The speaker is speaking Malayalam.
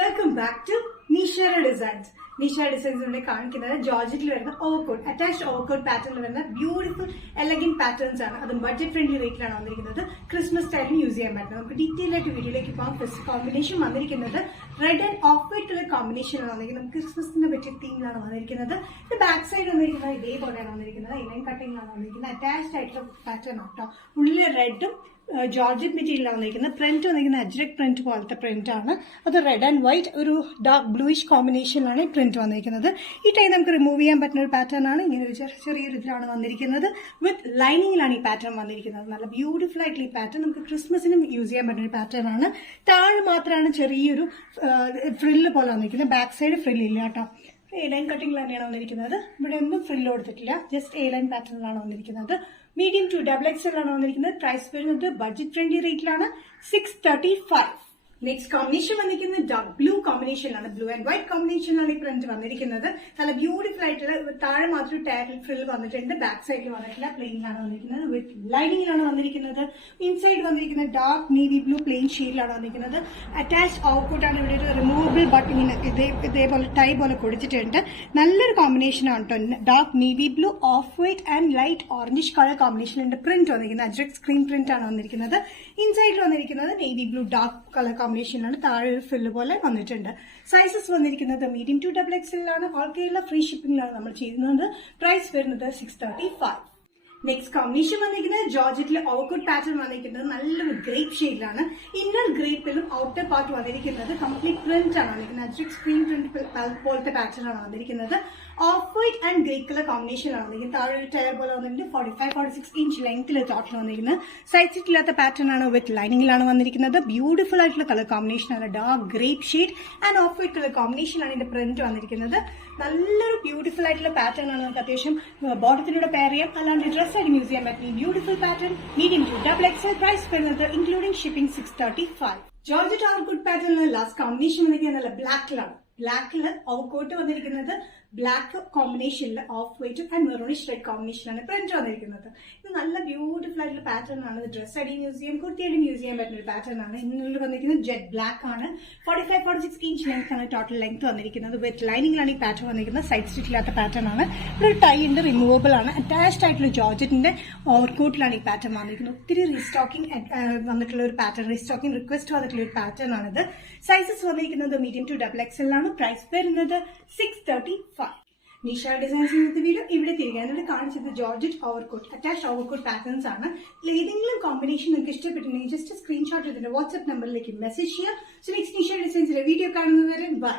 Welcome back to Nishara designs. Nishara ഡിസൈൻസിലൂടെ കാണിക്കുന്നത് ജോർജറ്റിൽ വരുന്ന ഓവർകോട്ട്, അറ്റാച്ച്ഡ് ഓവർകോട്ട് പാറ്റേണിൽ വരുന്ന ബ്യൂട്ടിഫുൾ എലഗന്റ് പാറ്റേൺസ് ആണ്. അതും ബഡ്ജറ്റ് ഫ്രണ്ട്ലി റേറ്റിലാണ് വന്നിരിക്കുന്നത്. ക്രിസ്മസ് സ്റ്റൈലിൽ യൂസ് ചെയ്യാൻ പറ്റുന്നത്. നമുക്ക് ഡീറ്റെയിൽ ആയിട്ട് വീഡിയോയിലേക്ക് പോകാം. ഫസ്റ്റ് കോമ്പിനേഷൻ വന്നിരിക്കുന്നത് red and of white colour കോമ്പിനേഷനാണ് വന്നിരിക്കുന്നത്. നമുക്ക് ക്രിസ്മസിനെ പറ്റിയ തീമിലാണ് വന്നിരിക്കുന്നത്. ഇത് ബാക്ക് സൈഡ് വന്നിരിക്കുന്നത് ഇതേപോലെയാണ് വന്നിരിക്കുന്നത്. ഇലൈൻ കട്ടിങ്ങിലാണ് വന്നിരിക്കുന്നത്. അറ്റാച്ച്ഡ് ആയിട്ടുള്ള പാറ്റേൺ ആട്ടോ. ഉള്ളിൽ റെഡും ജോർജറ്റ് മെറ്റീരിയലാണ് വന്നിരിക്കുന്നത്. പ്രിന്റ് വന്നിരിക്കുന്നത് അജ്രക് പ്രിന്റ് പോലത്തെ പ്രിന്റ് ആണ്. അത് റെഡ് ആൻഡ് വൈറ്റ് ഒരു ഡാർക്ക് ബ്ലൂയിഷ് കോമ്പിനേഷനിലാണ് ഈ പ്രിന്റ് വന്നിരിക്കുന്നത്. ഈ ടൈം നമുക്ക് റിമൂവ് ചെയ്യാൻ പറ്റുന്ന ഒരു പാറ്റേൺ ആണ്. ഇങ്ങനെ ഒരു ചെറിയൊരു ഇതിലാണ് വന്നിരിക്കുന്നത്. വിത്ത് ലൈനിങ്ങിലാണ് ഈ പാറ്റേൺ വന്നിരിക്കുന്നത്. നല്ല ബ്യൂട്ടിഫുൾ ആയിട്ടുള്ള ഈ പാറ്റേൺ നമുക്ക് ക്രിസ്മസിനും യൂസ് ചെയ്യാൻ പറ്റുന്ന ഒരു പാറ്റേൺ ആണ്. താഴെ മാത്രമാണ് ചെറിയൊരു ഫ്രില്ല് പോലെ വന്നിരിക്കുന്നത്. ബാക്ക് സൈഡ് ഫ്രില്ലില്ല കേട്ടോ. എ ലൈൻ കട്ടിംഗ് തന്നെയാണ് വന്നിരിക്കുന്നത്. ഇവിടെ ഒന്നും ഫ്രില്ല് കൊടുത്തിട്ടില്ല. ജസ്റ്റ് എ ലൈൻ പാറ്റേണിലാണ് വന്നിരിക്കുന്നത്. മീഡിയം ടു XXL ആണ് വന്നിരിക്കുന്നത്. പ്രൈസ് വരുന്നത് ബഡ്ജറ്റ് ഫ്രണ്ട്ലി റേറ്റിലാണ് 635. നെക്സ്റ്റ് കോമ്പിനേഷൻ വന്നിരിക്കുന്നത് ഡാർക്ക് ബ്ലൂ കോമ്പിനേഷനിലാണ്. ബ്ലൂ ആൻഡ് വൈറ്റ് കോമ്പിനേഷനിലാണ് ഈ പ്രിന്റ് വന്നിരിക്കുന്നത്. നല്ല ബ്യൂട്ടിഫുൾ ആയിട്ടുള്ള താഴെ മാത്രം ടാഗിൽ ഫ്രിൽ വന്നിട്ടുണ്ട്. ബാക്ക് സൈഡിൽ വന്നിട്ടില്ല. പ്ലെയിനിലാണ് വന്നിരിക്കുന്നത്. വിത്ത് ലൈനിങ്ങിലാണ് വന്നിരിക്കുന്നത്. ഇൻസൈഡ് വന്നിരിക്കുന്നത് ഡാർക്ക് നേവി ബ്ലൂ പ്ലെയിൻ ഷെയ്ഡിലാണ് വന്നിരിക്കുന്നത്. അറ്റാച്ച് ഔട്ട്പുട്ടാണ്. ഇവിടെ ഒരു റിമൂവബിൾ ബട്ടൺ ഇതേപോലെ ടൈ പോലെ കൊടുത്തിട്ടുണ്ട്. നല്ലൊരു കോമ്പിനേഷൻ ആണ് കേട്ടോ. Dark navy blue, off white and light orangish colour കോമ്പിനേഷനിന്റെ പ്രിന്റ് വന്നിരിക്കുന്നത്. അജ്രക് സ്ക്രീൻ പ്രിന്റ് ആണ് വന്നിരിക്കുന്നത്. ഇൻസൈഡിൽ വന്നിരിക്കുന്നത് നേവി ബ്ലൂ ഡാർക്ക് കളർ കോമ്പിനേഷനിലാണ്. താഴെ ഒരു ഫില്ല് പോലെ വന്നിട്ടുണ്ട്. സൈസസ് വന്നിരിക്കുന്നത് മീഡിയം ടു XXL ആണ്. ഓൾ കേരള ഫ്രീ ഷിപ്പിംഗിലാണ് നമ്മൾ ചെയ്യുന്നത്. പ്രൈസ് വരുന്നത് 635. നെക്സ്റ്റ് കോമ്പിനേഷൻ വന്നിരിക്കുന്നത് ജോർജറ്റിലെ ഓവർകോട്ട് പാറ്റേൺ വന്നിരിക്കുന്നത് നല്ലൊരു ഗ്രേപ്പ് ഷെയ്ഡിലാണ്. ഇന്നർ ഗ്രേപ്പിലും ഔട്ടർ പാർട്ട് വന്നിരിക്കുന്നത് കംപ്ലീറ്റ് പ്രിന്റ് ആണ് വന്നിരിക്കുന്നത്. അജ്രക് സ്ക്രീൻ പ്രിന്റ് പോലത്തെ പാറ്റേൺ ആണ് വന്നിരിക്കുന്നത്. Of white and grey colour കോമ്പിനേഷനാണ് വന്നിരിക്കുന്നത്. താഴെ ഒരു ടയർ പോലെ വന്നിട്ടുണ്ട്. 45-46 ഇഞ്ച് ലെങ്ത്തിൽ ടോട്ടൽ വന്നിരിക്കുന്നത്. സൈഡ് സ്റ്റിച്ച് ഇല്ലാത്ത പാറ്റേൺ ആണ്. വിത്ത് ലൈനിങ്ങിലാണ് വന്നിരിക്കുന്നത്. ബ്യൂട്ടിഫുൾ ആയിട്ടുള്ള കളർ കോമ്പിനേഷൻ ആണ്. Dark grape shade and of white colour കോമ്പിനേഷനാണ് ഇതിന്റെ പ്രിന്റ് വന്നിരിക്കുന്നത്. നല്ലൊരു ബ്യൂട്ടിഫുൾ ആയിട്ടുള്ള പാറ്റേൺ ആണ്. നമുക്ക് അത്യാവശ്യം ബോട്ടത്തിലൂടെ പെയർ ചെയ്യാം. അല്ലാണ്ട് ഡ്രസ് ആയിട്ട് യൂസ് ചെയ്യാൻ പറ്റും. Beautiful pattern medium to XXL. Price വരുന്നത് ഇൻക്ലൂഡിംഗ് ഷിപ്പിംഗ് 635. ജോർജറ്റ് ഓവർകോട്ട് പാറ്റേണിൽ ലാസ്റ്റ് കോമ്പിനേഷൻ വന്നിരിക്കുന്നത് ബ്ലാക്കിലാണ്. ബ്ലാക്കിൽ ഓവർകോട്ട് വന്നിരിക്കുന്നത് ബ്ലാക്ക് കോമ്പിനേഷനിൽ off white and maroonish red കോമ്പിനേഷനിലാണ് പ്രിന്റ് വന്നിരിക്കുന്നത്. ഇത് നല്ല ബ്യൂട്ടിഫുൾ ആയിട്ടുള്ള പാറ്റേൺ ആണ്. ഇത് ഡ്രസ് ആയിട്ട് യൂസ് ചെയ്യാം, കുർത്തിയായിട്ടും യൂസ് ചെയ്യാൻ പറ്റുന്ന ഒരു പാറ്റേൺ ആണ്. ഇതിനുള്ളിൽ വന്നിരിക്കുന്നത് ജെറ്റ് ബ്ലാക്ക് ആണ്. 45-46 ഇഞ്ച് ലെങ്ത് ആണ് ടോട്ടൽ ലെങ്ത് വന്നിരിക്കുന്നത്. വിത്ത് ലൈനിങ്ങിലാണ് ഈ പാറ്റേൺ വന്നിരിക്കുന്നത്. സൈഡ് സ്റ്റിച്ച് ഇല്ലാത്ത പാറ്റേൺ ആണ്. ഇവിടെ ഒരു ടൈ ഉണ്ട്, റിമൂവബിൾ ആണ്. അറ്റാച്ച്ഡ് ആയിട്ടുള്ള ജോർജറ്റിന്റെ ഓവർകോട്ടിലാണ് ഈ പാറ്റേൺ വന്നിരിക്കുന്നത്. ഒത്തിരി റീസ്റ്റോക്കിംഗ് വന്നിട്ടുള്ള ഒരു പാറ്റേൺ, റീസ്റ്റോക്കിംഗ് റിക്വസ്റ്റ് വന്നിട്ടുള്ള ഒരു പാറ്റേൺ ആണിത്. സൈസസ് വന്നിരിക്കുന്നത് മീഡിയം ടു XXL ആണ്. പ്രൈസ് വരുന്നത് 635. നിഷാര ഡിസൈൻസ് ഇന്നത്തെ വീഡിയോ ഇവിടെ തിരികെ കാണിച്ചത് georgette overcoat, attach overcoat patterns ആണ്. ഏതെങ്കിലും കോമ്പിനേഷൻ നിങ്ങൾക്ക് ഇഷ്ടപ്പെട്ടിട്ടുണ്ടെങ്കിൽ ജസ്റ്റ് സ്ക്രീൻഷോട്ട് ഇതിന്റെ വാട്സ്ആപ്പ് നമ്പറിലേക്ക് മെസ്സേജ് ചെയ്യുക. സോ നെക്സ്റ്റ് നിഷാര ഡിസൈൻസിലെ വീഡിയോ കാണുന്നവരെ ബൈ.